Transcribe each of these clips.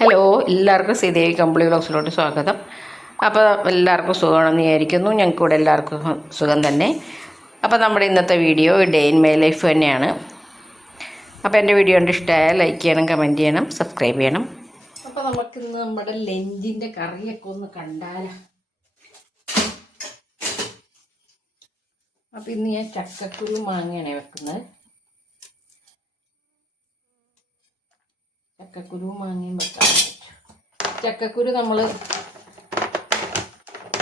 Hello എല്ലാവർക്കും ശ്രീദേവി കമ്പിളി ബ്ലോഗ്സിലോട്ട് സ്വാഗതം. അപ്പോൾ എല്ലാവർക്കും സുഖമാണെന്ന് വിചാരിക്കുന്നു. ഞങ്ങൾക്ക് ഇവിടെ എല്ലാവർക്കും സുഖം തന്നെ. അപ്പോൾ നമ്മുടെ ഇന്നത്തെ video day in my life തന്നെയാണ്. അപ്പോൾ എന്റെ വീഡിയോ കണ്ട് ഇഷ്ടമായാൽ ലൈക്ക് ചെയ്യണം കമന്റ് ചെയ്യണം സബ്സ്ക്രൈബ് ചെയ്യണം. അപ്പോൾ നമുക്കിന്ന് നമ്മുടെ ലെഞ്ചിന്റെ കറിയൊക്കെ ഒന്ന് കണ്ടാലോ? അപ്പോൾ ഇന്ന് ഞാൻ ചക്കക്കുരു മാങ്ങയാണ് വെക്കുന്നത്. ചക്കക്കുരു മാങ്ങയും വെക്കാൻ ചക്കക്കുരു നമ്മൾ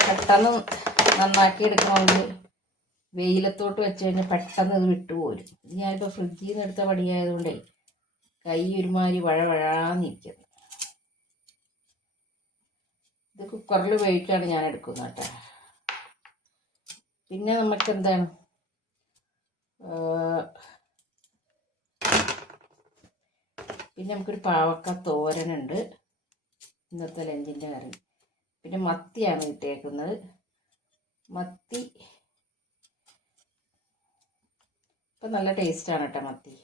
പെട്ടെന്ന് നന്നാക്കി എടുക്കണമെങ്കിൽ വെയിലത്തോട്ട് വെച്ച് കഴിഞ്ഞാൽ പെട്ടെന്ന് അത് വിട്ടുപോരും ഞാനിപ്പോൾ ഫ്രിഡ്ജിൽ നിന്ന് എടുത്ത പടിയായതുകൊണ്ടേ കൈ ഒരുമാതിരി വഴ വഴാന്നിരിക്കുന്നു. ഇത് കുക്കറിൽ ഉപയോഗിച്ചാണ് ഞാൻ എടുക്കുന്നത് കേട്ടോ. പിന്നെ നമുക്ക് എന്താണ്? പിന്നെ നമുക്കൊരു പാവക്ക തോരനുണ്ട്. ഇന്നത്തെ ലഞ്ചിന്റെ കറി. പിന്നെ മത്തിയാണ് ഇട്ടേക്കുന്നത് മത്തി. ഇപ്പം നല്ല ടേസ്റ്റാണ് കേട്ടോ മത്തി.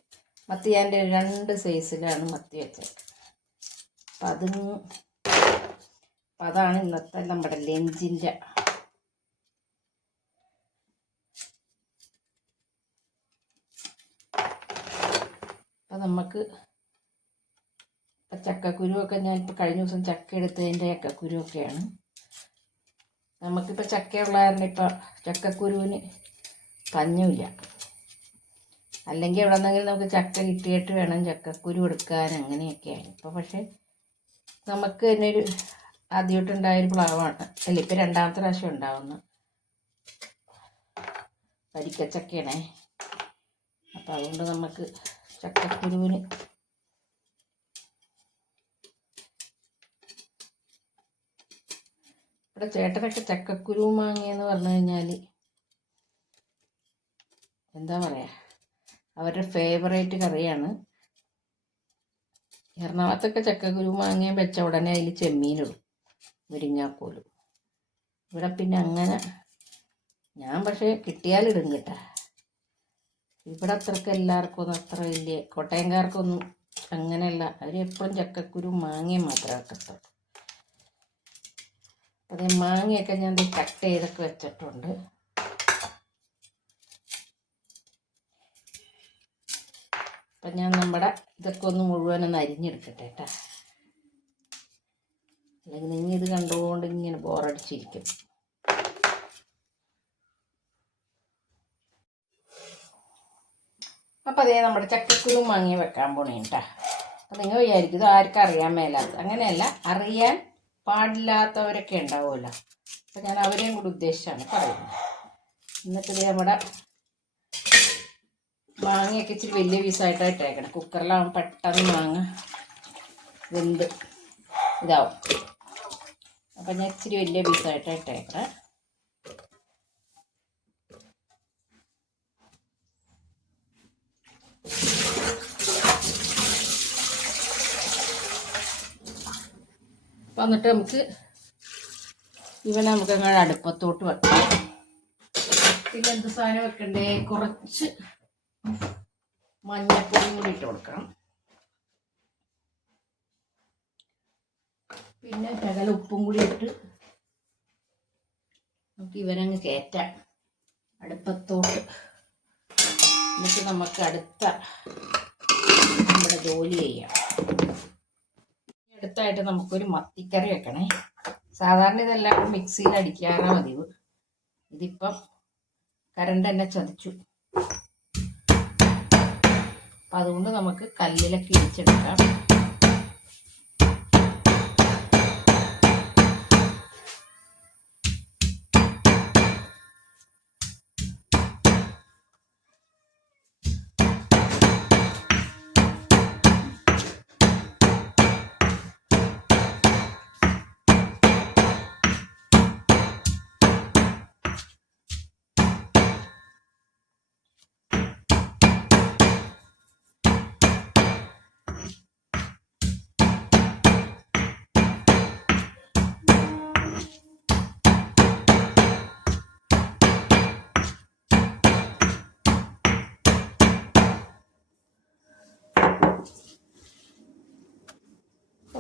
മത്തി ഞാൻ രണ്ട് സൈസിലാണ് മത്തി വെച്ചത്. അപ്പം അതും അതാണ് ഇന്നത്തെ നമ്മുടെ ലഞ്ചിന്റെ അപ്പം നമുക്ക് ഇപ്പം ചക്കക്കുരുവൊക്കെ ഞാനിപ്പോൾ കഴിഞ്ഞ ദിവസം ചക്ക എടുത്തതിന്റെ ചക്കക്കുരുവൊക്കെയാണ്. നമുക്കിപ്പോൾ ചക്കയുള്ള കാരണം ഇപ്പോൾ ചക്കക്കുരുവിന് പഞ്ഞുമില്ല. അല്ലെങ്കിൽ എവിടെ നിന്നെങ്കിലും നമുക്ക് ചക്ക കിട്ടിയിട്ട് വേണം ചക്കക്കുരു എടുക്കാൻ അങ്ങനെയൊക്കെയാണ്. ഇപ്പോൾ പക്ഷേ നമുക്ക് തന്നെ ഒരു ആദ്യമായിട്ടുണ്ടായൊരു പ്ലാവാണ്. അല്ല ഇപ്പം രണ്ടാമത്തെ പ്രാവശ്യം ഉണ്ടാവുന്ന. വരിക്കച്ചക്കയാണേ. അപ്പം അതുകൊണ്ട് നമുക്ക് ചക്കക്കുരുവിന് ഇവിടെ ചേട്ടനൊക്കെ ചക്കക്കുരു മാങ്ങയെന്ന് പറഞ്ഞു കഴിഞ്ഞാൽ എന്താ പറയുക അവരുടെ ഫേവറേറ്റ് കറിയാണ്. എറണാകുളത്തൊക്കെ ചക്കക്കുരു മാങ്ങയും വെച്ച ഉടനെ അതിൽ ചെമ്മീനിടും മുരിങ്ങാക്കോലും. ഇവിടെ പിന്നെ അങ്ങനെ ഞാൻ പക്ഷേ കിട്ടിയാലിടും കേട്ടാ. ഇവിടെ അത്രയ്ക്ക് എല്ലാവർക്കും ഒന്നും അത്ര വലിയ കോട്ടയംകാർക്കൊന്നും അങ്ങനെയല്ല അവർ എപ്പോഴും ചക്കക്കുരു മാങ്ങയും മാത്രമേ വെക്കത്തുള്ളൂ അതേ മാങ്ങയൊക്കെ ഞാൻ കട്ട് ചെയ്തൊക്കെ വെച്ചിട്ടുണ്ട്. അപ്പം ഞാൻ നമ്മുടെ ഇതൊക്കെ ഒന്ന് മുഴുവനൊന്ന് അരിഞ്ഞെടുക്കട്ടെ കേട്ടോ അല്ലെങ്കിൽ നിങ്ങൾ ഇത് കണ്ടുകൊണ്ട് ഇങ്ങനെ ബോറടിച്ചിരിക്കും. അപ്പം അതേ നമ്മുടെ ചക്കക്കുരു മാങ്ങി വെക്കാൻ പോണേ അപ്പൊ നിങ്ങൾ വിചാരിക്കും ഇത് ആർക്കും അറിയാൻ അങ്ങനെയല്ല അറിയാൻ പാടില്ലാത്തവരൊക്കെ ഉണ്ടാവുമല്ലോ. അപ്പം ഞാൻ അവരെയും കൂടി ഉദ്ദേശിച്ചാണ് പറയുന്നത്. എന്നിട്ട് നമ്മുടെ മാങ്ങയൊക്കെ ഇച്ചിരി വലിയ പീസായിട്ടാണ് ഇട്ടേക്കണം. കുക്കറിലാവുമ്പോൾ പെട്ടെന്ന് മാങ്ങ വെന്ത് ഇതാവും. അപ്പം ഞാൻ ഇച്ചിരി വലിയ പീസായിട്ടാണ് ഇട്ടേക്കണേ. അപ്പം എന്നിട്ട് നമുക്ക് ഇവനെ നമുക്ക് അങ്ങനെ അടുപ്പത്തോട്ട് വെക്കാം. പിന്നെ എന്ത് സാധനം വെക്കണ്ടേ? കുറച്ച് മഞ്ഞപ്പൊടിയും കൂടി ഇട്ട് കൊടുക്കണം. പിന്നെ ശകല ഉപ്പും കൂടി ഇട്ട് നമുക്ക് ഇവനങ്ങ് കയറ്റാം. അടുപ്പത്തോട്ട്. എന്നിട്ട് നമുക്ക് അടുത്ത നമ്മുടെ ജോലി ചെയ്യാം. അടുത്തായിട്ട് നമുക്കൊരു മത്തിക്കറി വെക്കണേ. സാധാരണ ഇതെല്ലാം മിക്സിയിൽ അടിക്കാറാ പതിവ്. ഇതിപ്പം കരണ്ട് തന്നെ ചതിച്ചു. അപ്പം അതുകൊണ്ട് നമുക്ക് കല്ലിലൊക്കെ ഇടിച്ചെടുക്കാം.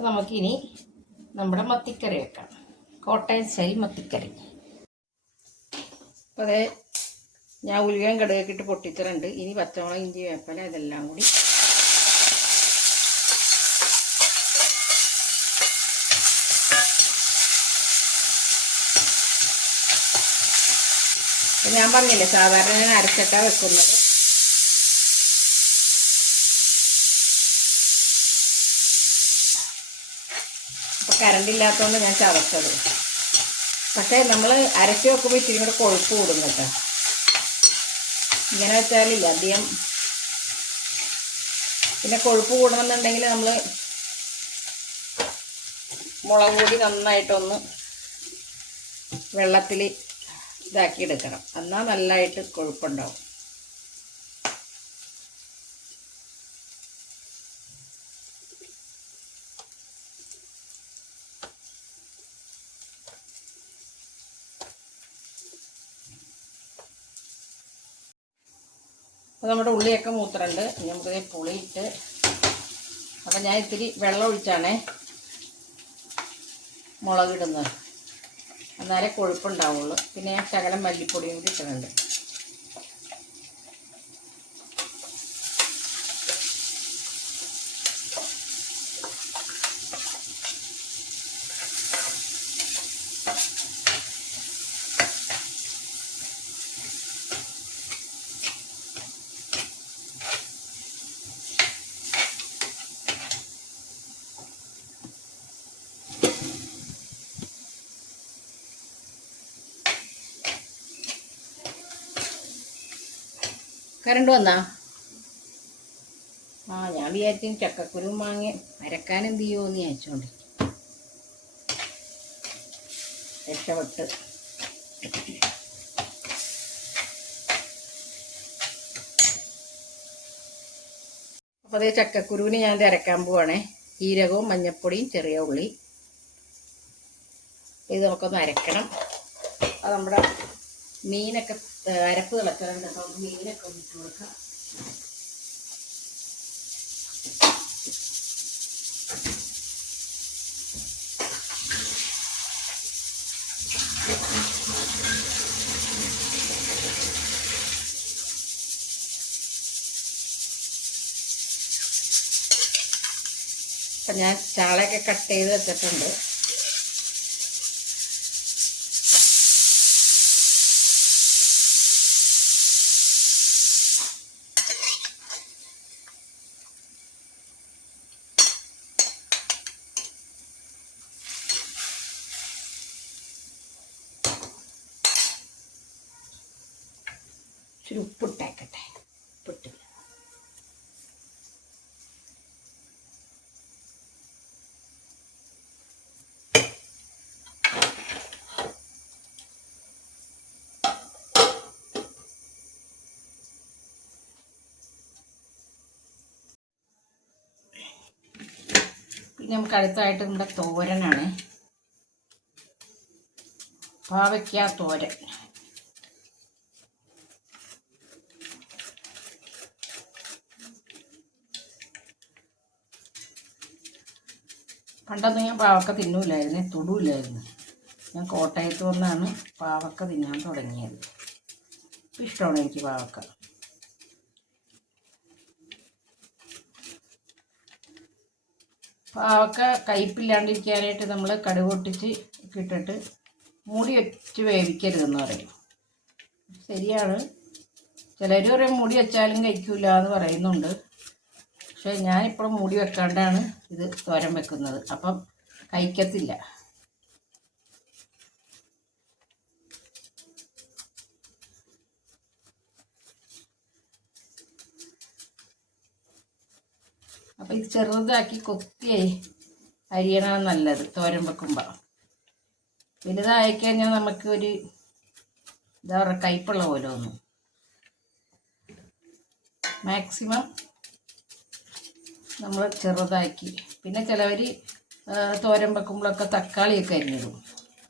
അപ്പോൾ നമുക്കിനി നമ്മുടെ മത്തിക്കറി വെക്കാം. കോട്ടയം സ്റ്റൈൽ മത്തിക്കറി. അപ്പോൾ അതേ ഞാൻ ഉലുവയും കടുകൊക്കെ ഇട്ട് പൊട്ടിച്ചിട്ടുണ്ട്. ഇനി പച്ചമുളക് ഇഞ്ചി വേപ്പല ഇതെല്ലാം കൂടി. ഞാൻ പറഞ്ഞില്ലേ സാധാരണ ഞാൻ അരച്ചിട്ടാണ് വെക്കുന്നത്. കറണ്ട് ഞാൻ ചതച്ചത്. പക്ഷേ നമ്മൾ അരച്ച് വെക്കുമ്പോൾ ഇത്തിരി കൂടെ കൊഴുപ്പ് കൂടും കേട്ടോ. ഇങ്ങനെ വെച്ചാലില്ല അധികം പിന്നെ കൊഴുപ്പ് കൂടണമെന്നുണ്ടെങ്കിൽ നമ്മൾ മുളക് പൊടി നന്നായിട്ടൊന്ന് വെള്ളത്തിൽ ഇതാക്കി എടുക്കണം എന്നാൽ നല്ലതായിട്ട് കൊഴുപ്പുണ്ടാവും അപ്പോൾ നമ്മുടെ ഉള്ളിയൊക്കെ മൂത്രണ്ട്. ഇനി നമുക്കിത് പുളിയിട്ട് അപ്പം ഞാൻ ഇത്തിരി വെള്ളം ഒഴിച്ചാണേ മുളകിടുന്നത്. എന്നാലേ കൊഴുപ്പുണ്ടാവുള്ളൂ. പിന്നെ ഞാൻ ശകലം മല്ലിപ്പൊടിയും കൂടി ഇട്ടിട്ടുണ്ട്. കരണ്ട് വന്നാ? ആ ഞാൻ വിചാരിച്ചു ചക്കക്കുരു മാങ്ങ അരക്കാൻ എന്ത് ചെയ്യുമോ എന്ന് ചോദിച്ചോണ്ട് രക്ഷപ്പെട്ട്. അപ്പോൾ അതേ ചക്കക്കുരുവിന് ഞാൻ അരക്കാൻ പോവാണേ. ജീരകവും മഞ്ഞപ്പൊടിയും ചെറിയ ഉള്ളി. ഇത് നമുക്കൊന്ന് അരക്കണം. അത് നമ്മുടെ മീനൊക്കെ അരപ്പ് തിളച്ചിട്ടുണ്ട് അപ്പം മീനൊക്കെ ഒന്നിട്ട് കൊടുക്കാം. അപ്പം ഞാൻ ചാളയൊക്കെ കട്ട് ചെയ്ത് വെച്ചിട്ടുണ്ട്. ഇച്ചിരി ഉപ്പിട്ടേക്കട്ടെ ഉപ്പിട്ട് പിന്നെ നമുക്ക് അടുത്തായിട്ട് നമ്മുടെ തോരനാണ്. പാവയ്ക്ക തോരൻ. പണ്ടൊന്നും ഞാൻ പാവക്ക തിന്നൂലായിരുന്നു തൊടൂലായിരുന്നു. ഞാൻ കോട്ടയത്ത് വന്നാണ് പാവക്ക തിന്നാൻ തുടങ്ങിയത്. ഇപ്പം ഇഷ്ടമാണ് എനിക്ക് പാവക്ക? പാവക്ക കയ്പില്ലാണ്ടിരിക്കാനായിട്ട് നമ്മൾ കടുക് പൊട്ടിച്ച് ഇട്ടിട്ട് മുടി വെച്ച് വേവിക്കരുതെന്ന് പറയും. ശരിയാണ്. ചിലർ പറയും മുടി വെച്ചാലും കഴിക്കില്ല എന്ന് പറയുന്നുണ്ട്. പക്ഷേ ഞാനിപ്പോൾ മൂടി വെക്കാണ്ടാണ് ഇത് തോരൻ വെക്കുന്നത്. അപ്പം കഴിക്കത്തില്ല. അപ്പം ഇത് ചെറുതാക്കി കൊത്തിയായി അരിയണതാണ് നല്ലത് തോരൻ വെക്കുമ്പോൾ വലുതായി കഴിഞ്ഞാൽ നമുക്ക് ഒരു എന്താ പറയുക കയ്പുള്ള പോലെ ഒന്നും മാക്സിമം നമ്മൾ ചെറുതാക്കി. പിന്നെ ചിലവർ തോരൻ വെക്കുമ്പോഴൊക്കെ തക്കാളിയൊക്കെ അരിഞ്ഞിടും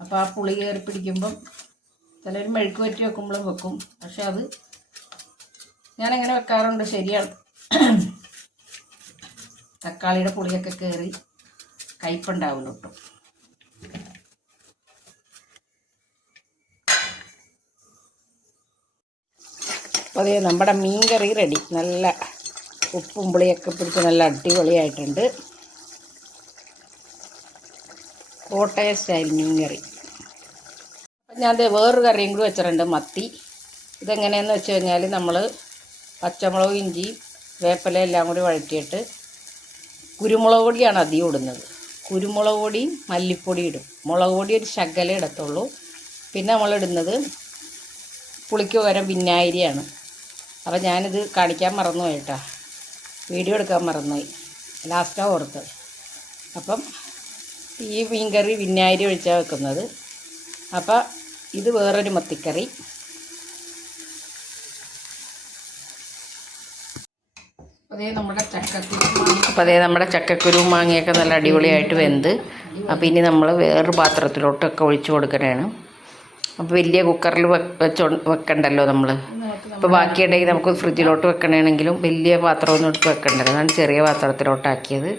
അപ്പോൾ ആ പുളി കയറി പിടിക്കുമ്പം ചിലർ മെഴുക്ക് പറ്റി വെക്കുമ്പോഴും വെക്കും. പക്ഷെ അത് ഞാനങ്ങനെ വെക്കാറുണ്ട്. ശരിയാണ്. തക്കാളിയുടെ പുളിയൊക്കെ കയറി കയ്പുണ്ടാവില്ല ഒട്ടും അതേ നമ്മുടെ മീൻ കറി റെഡി. നല്ല ഉപ്പും പുളിയൊക്കെ പിടിച്ച് നല്ല അടിപൊളിയായിട്ടുണ്ട്. കോട്ടയ സ്റ്റൈൽ മീൻ കറി. അപ്പം ഞാൻ വേറൊരു കറിയും കൂടി വെച്ചിട്ടുണ്ട് മത്തി. ഇതെങ്ങനെയെന്ന് വെച്ച് കഴിഞ്ഞാൽ നമ്മൾ പച്ചമുളക് ഇഞ്ചി വേപ്പില എല്ലാം കൂടി വഴറ്റിയിട്ട് കുരുമുളക് പൊടിയാണ് അധികം ഇടുന്നത്. കുരുമുളക് പൊടിയും മല്ലിപ്പൊടി ഇടും. മുളക് പൊടി ഒരു ശകലം ഇടത്തുള്ളൂ. പിന്നെ നമ്മളിടുന്നത് പുളിക്ക് പകരം വിനാഗിരിയാണ്. അപ്പം ഞാനിത് കാണിക്കാൻ മറന്നു കേട്ടോ. വീഡിയോ എടുക്കാൻ മറന്നുപോയി. ലാസ്റ്റാണ് ഓർത്ത്. അപ്പം ഈ മീൻകറി വിനാഗിരി ഒഴിച്ചാണ് വെക്കുന്നത്. അപ്പം ഇത് വേറൊരു മത്തിക്കറി. അതേ നമ്മുടെ ചക്കക്കുരു അപ്പോൾ അതേ നമ്മുടെ ചക്കക്കുരു മാങ്ങയൊക്കെ നല്ല അടിപൊളിയായിട്ട് വെന്ത്. അപ്പോൾ ഇനി നമ്മൾ വേറൊരു പാത്രത്തിലോട്ടൊക്കെ ഒഴിച്ചു കൊടുക്കണതാണ് അപ്പോൾ വലിയ കുക്കറിൽ വെച്ചോ വെക്കണ്ടല്ലോ നമ്മൾ ഇപ്പോൾ ബാക്കിയുണ്ടെങ്കിൽ നമുക്ക് ഫ്രിഡ്ജിലോട്ട് വെക്കണമെങ്കിലും വലിയ പാത്രമൊന്നും എടുത്ത് വെക്കണ്ടല്ലോ. അതാണ് ചെറിയ പാത്രത്തിലോട്ടാക്കിയത്.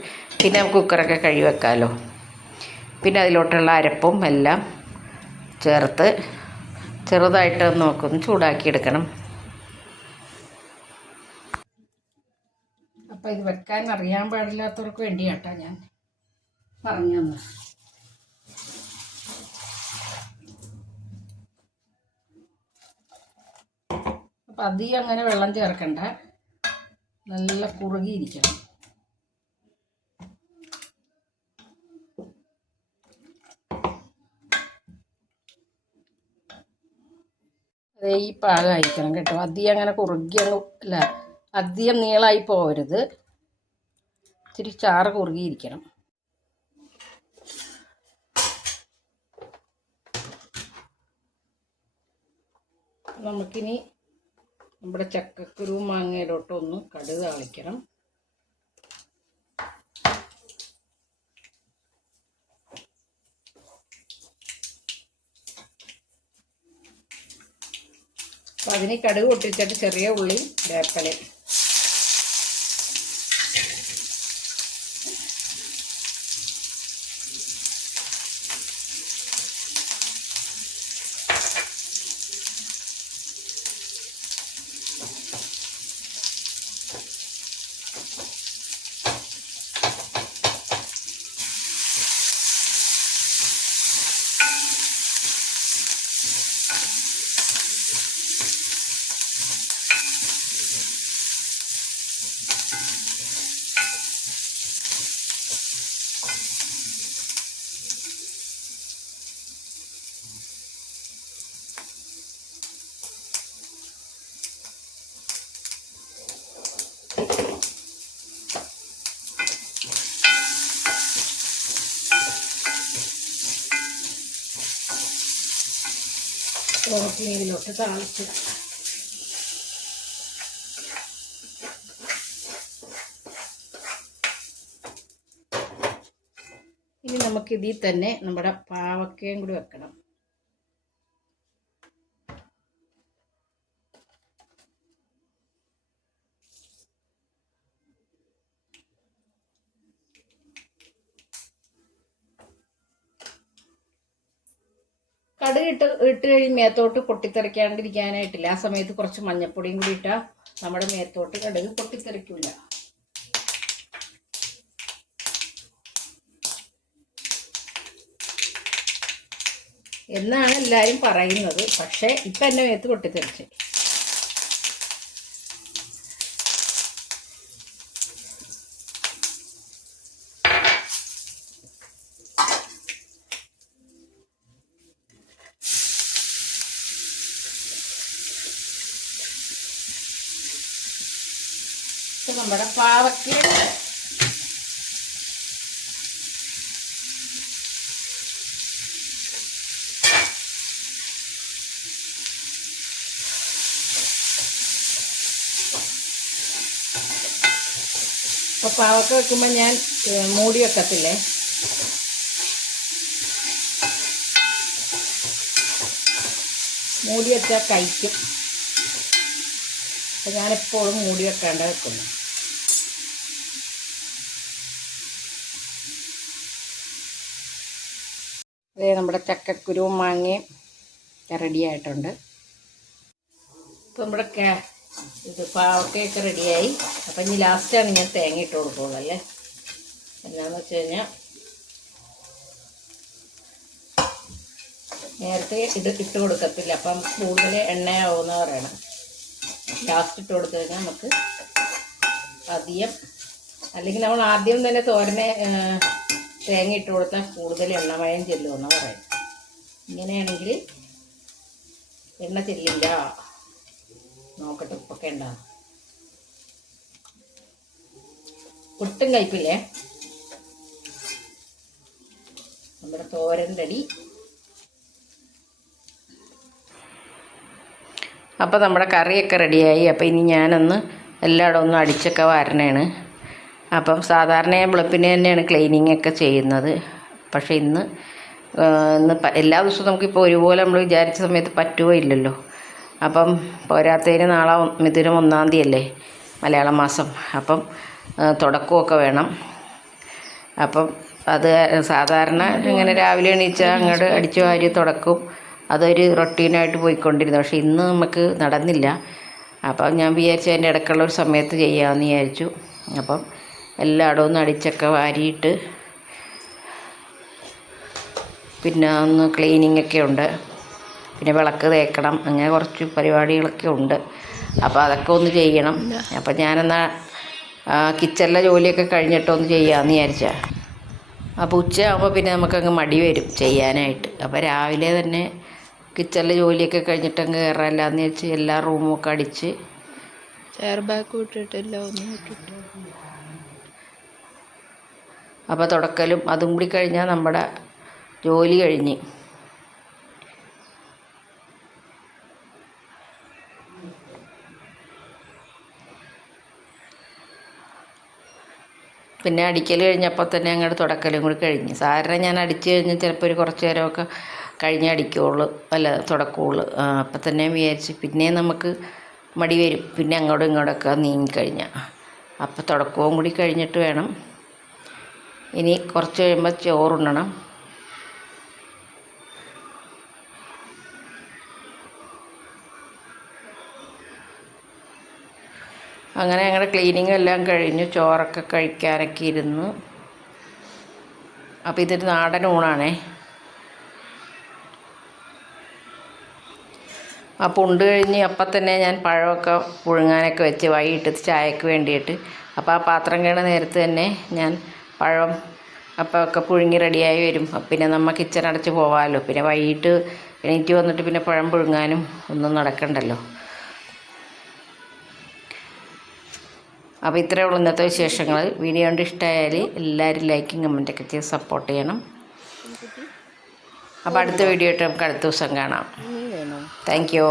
പിന്നെ നമുക്ക് കുക്കറൊക്കെ കഴുകി വെക്കാമല്ലോ പിന്നെ അതിലോട്ടുള്ള അരപ്പും എല്ലാം ചേർത്ത് ചെറുതായിട്ട് നോക്കൊന്ന് ചൂടാക്കി എടുക്കണം. അപ്പോൾ ഇത് വെക്കാൻ അറിയാൻ പാടില്ലാത്തവർക്ക് വേണ്ടിയാട്ടാ ഞാൻ പറഞ്ഞു തന്നത് അപ്പം അധികം അങ്ങനെ വെള്ളം ചേർക്കണ്ട. നല്ല കുറുകിയിരിക്കണം. അതേ ഈ പാകമായിരിക്കണം കേട്ടോ. അധികം അങ്ങനെ കുറുകിയ അല്ല അധികം നീളമായി പോകരുത്. ഇച്ചിരി ചാറ് കുറുകിയിരിക്കണം. നമുക്കിനി നമ്മുടെ ചക്കക്കുരു മാങ്ങയിലോട്ടൊന്ന് കടുക് താളിക്കണം. അപ്പം അതിന് കടുക് പൊട്ടിച്ചിട്ട് ചെറിയ ഉള്ളി വേപ്പലയും ഇനി നമുക്കിതിൽ തന്നെ നമ്മുടെ പാവക്കയും കൂടി വെക്കണം കടുക് ഇട്ട് ഇട്ട് കഴിഞ്ഞ് മേത്തോട്ട് പൊട്ടിത്തെറിക്കാണ്ടിരിക്കാനായിട്ടില്ല. ആ സമയത്ത് കുറച്ച് മഞ്ഞപ്പൊടിയും കൂടി ഇട്ടാൽ നമ്മുടെ മേത്തോട്ട് കടുക് പൊട്ടിത്തെറിക്കില്ല എന്നാണ് എല്ലാവരും പറയുന്നത്. പക്ഷേ ഇപ്പം എന്റെ മേത്ത് പൊട്ടിത്തെറിച്ച് ഇപ്പൊ നമ്മുടെ പാവയ്ക്ക അപ്പോൾ പാവക്ക വെക്കുമ്പോൾ ഞാൻ മൂടി വെക്കത്തില്ലേ? മൂടി വെച്ചാൽ കഴിക്കും. അപ്പം ഞാനെപ്പോഴും മൂടി വെക്കാണ്ട് വെക്കുന്നു. അതേ നമ്മുടെ ചക്കക്കുരുവും മാങ്ങയും റെഡി ആയിട്ടുണ്ട് ഇപ്പം നമ്മുടെ ഇത് പാവക്കയൊക്കെ റെഡിയായി. അപ്പം ഇനി ലാസ്റ്റാണ് ഞാൻ തേങ്ങ ഇട്ട് കൊടുക്കുള്ളൂ അല്ലേ? എന്നാന്ന് വെച്ച് കഴിഞ്ഞാൽ നേരത്തെ ഇത് ഇട്ട് കൊടുക്കത്തില്ല. അപ്പം കൂടുതൽ എണ്ണയാവുമെന്ന് പറയണം. ലാസ്റ്റ് ഇട്ട് കൊടുത്തു കഴിഞ്ഞാൽ നമുക്ക് അധികം അല്ലെങ്കിൽ നമ്മൾ ആദ്യം തന്നെ തോരനെ തേങ്ങ ഇട്ട് കൊടുത്താൽ കൂടുതൽ എണ്ണമയം ചെല്ലുമെന്ന് പറയും ഇങ്ങനെയാണെങ്കിൽ എണ്ണ ചെല്ലില്ല. നോക്കട്ടെ ഉപ്പൊക്കെ ഉണ്ടാകും ഒട്ടും കഴിപ്പില്ലേ നമ്മുടെ തോരൻ റെഡി. അപ്പോൾ നമ്മുടെ കറിയൊക്കെ റെഡിയായി. അപ്പോൾ ഇനി ഞാനൊന്ന് എല്ലായിടം ഒന്ന് അടിച്ചൊക്കെ വരണേണ്. അപ്പം സാധാരണ ഞാൻ വെളുപ്പിന് തന്നെയാണ് ക്ലീനിങ് ഒക്കെ ചെയ്യുന്നത്. പക്ഷേ ഇന്ന് ഇന്ന് എല്ലാ ദിവസവും നമുക്കിപ്പോൾ ഒരുപോലെ നമ്മൾ വിചാരിച്ച സമയത്ത് പറ്റുമോ ഇല്ലല്ലോ. അപ്പം പോരാത്തതിന് നാളെ മിഥുനം ഒന്നാം തീയതി അല്ലേ മലയാള മാസം. അപ്പം തുടക്കമൊക്കെ വേണം. അപ്പം അത് സാധാരണ ഇങ്ങനെ രാവിലെ എണീച്ചാൽ അങ്ങോട്ട് അടിച്ചു വാരി തുടക്കും. അതൊരു റൊട്ടീനായിട്ട് പോയിക്കൊണ്ടിരുന്നു. പക്ഷേ ഇന്ന് നമുക്ക് നടന്നില്ല. അപ്പം ഞാൻ വിചാരിച്ചു അതിന്റെ ഇടയ്ക്കുള്ള ഒരു സമയത്ത് ചെയ്യാമെന്ന് വിചാരിച്ചു. അപ്പം എല്ലായിടവും ഒന്ന് അടിച്ചൊക്കെ വാരിയിട്ട് പിന്നെ ഒന്ന് ക്ലീനിങ്ങൊക്കെ ഉണ്ട്. പിന്നെ വിളക്ക് തേക്കണം അങ്ങനെ കുറച്ച് പരിപാടികളൊക്കെ ഉണ്ട്. അപ്പോൾ അതൊക്കെ ഒന്ന് ചെയ്യണം. അപ്പം ഞാനെന്നാ കിച്ചണിലെ ജോലിയൊക്കെ കഴിഞ്ഞിട്ടൊന്ന് ചെയ്യാമെന്ന് വിചാരിച്ചാ. അപ്പോൾ ഉച്ചയാകുമ്പോൾ പിന്നെ നമുക്കങ്ങ് മടി വരും ചെയ്യാനായിട്ട്. അപ്പോൾ രാവിലെ തന്നെ കിച്ചണിലെ ജോലിയൊക്കെ കഴിഞ്ഞിട്ട് അങ്ങ് കയറാമല്ലാന്ന് വെച്ച് എല്ലാ റൂമും ഒക്കെ അടിച്ച് ചെയർ ബാക്ക് ഇട്ടിട്ടില്ല ഒന്നും ഇട്ടിട്ട്. അപ്പോൾ തുടക്കലും അതും കൂടി കഴിഞ്ഞാൽ നമ്മുടെ ജോലി കഴിഞ്ഞ്. പിന്നെ അടിക്കൽ കഴിഞ്ഞപ്പോൾ തന്നെ അങ്ങോട്ട് തുടക്കലും കൂടി കഴിഞ്ഞ്. സാധാരണ ഞാൻ അടിച്ച് കഴിഞ്ഞ് ചിലപ്പോൾ ഒരു കുറച്ച് നേരമൊക്കെ കഴിഞ്ഞ് അടിക്കുകയുള്ളൂ അല്ല തുടക്കുകയുള്ളൂ അപ്പം തന്നെ വിചാരിച്ച് പിന്നെ നമുക്ക് മടി വരും. പിന്നെ അങ്ങോട്ടും ഇങ്ങോട്ടൊക്കെ നീങ്ങിക്കഴിഞ്ഞാൽ അപ്പോൾ തുടക്കവും കൂടി കഴിഞ്ഞിട്ട് വേണം. ഇനി കുറച്ച് കഴിയുമ്പോൾ ചോറുണ്ണണം. അങ്ങനെ ഞങ്ങളുടെ ക്ലീനിങ് എല്ലാം കഴിഞ്ഞു ചോറൊക്കെ കഴിക്കാനൊക്കെ ഇരുന്നു. അപ്പോൾ ഇതൊരു നാടൻ ഊണാണേ. അപ്പോൾ ഉണ്ട് കഴിഞ്ഞ് അപ്പം തന്നെ ഞാൻ പഴമൊക്കെ പുഴുങ്ങാനൊക്കെ വെച്ച് വൈകിട്ട് ചായക്ക് വേണ്ടിയിട്ട്. അപ്പോൾ ആ പാത്രം കേണ നേരത്ത് തന്നെ ഞാൻ പഴം അപ്പമൊക്കെ പുഴുങ്ങി റെഡിയായി വരും. പിന്നെ നമ്മൾ കിച്ചൺ അടച്ച് പോകാമല്ലോ പിന്നെ വൈകിട്ട് എണീറ്റ് വന്നിട്ട് പിന്നെ പഴം പുഴുങ്ങാനും ഒന്നും നടക്കണ്ടല്ലോ. അപ്പോൾ ഇത്രയേ ഉള്ളൂ ഇന്നത്തെ വിശേഷങ്ങൾ. വീഡിയോ കണ്ട് ഇഷ്ടമായാൽ എല്ലാവരും ലൈക്കും കമന്റൊക്കെ ചെയ്ത് സപ്പോർട്ട് ചെയ്യണം. അപ്പോൾ അടുത്ത വീഡിയോ ആയിട്ട് നമുക്ക് അടുത്ത ദിവസം കാണാം. Thank you